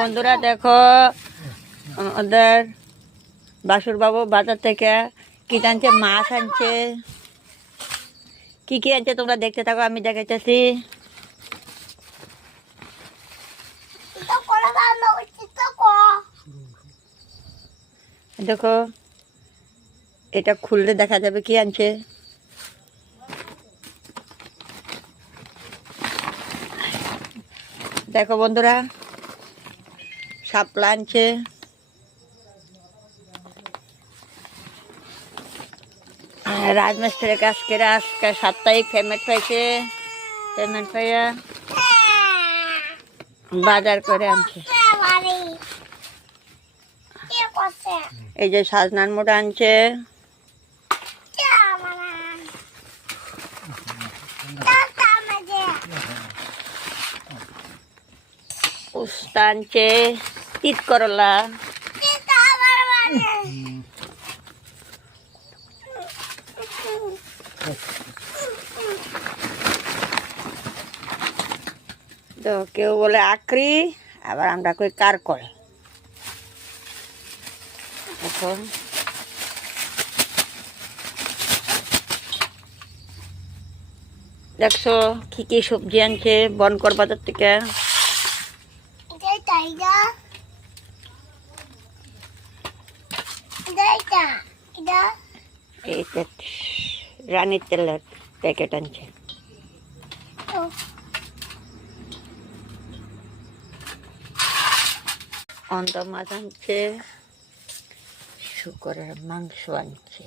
বন্ধুরা দেখো আমাদের বাসুর বাবু বাজার থেকে কি আনছে, মাছ আনছে। কি কি আনছে তোমরা দেখতে থাকো, আমি দেখাইতেছি। দেখো এটা খুললে দেখা যাবে কি আনছে। দেখো বন্ধুরা, শাপলা আনছে। রাজমিস্ত্রির কাজ করে আজকে সাপ্তাহিক পেমেন্ট পাইছে। পেমেন্ট পাইয়া বাজার করে আনছে। এই যে সাজনার মোটা আনছে। উস্তা আনছে, তিত করলা। তো কেউ বলে আখরি, আবার আমরা কই কারকল। এখন দেখছো কি কি সবজি আনছে বনকর বাজার থেকে। এইটা রানীর তেলের প্যাকেট আনছে। অন্ধ মাছ আনছে, শুকরের মাংস আনছে।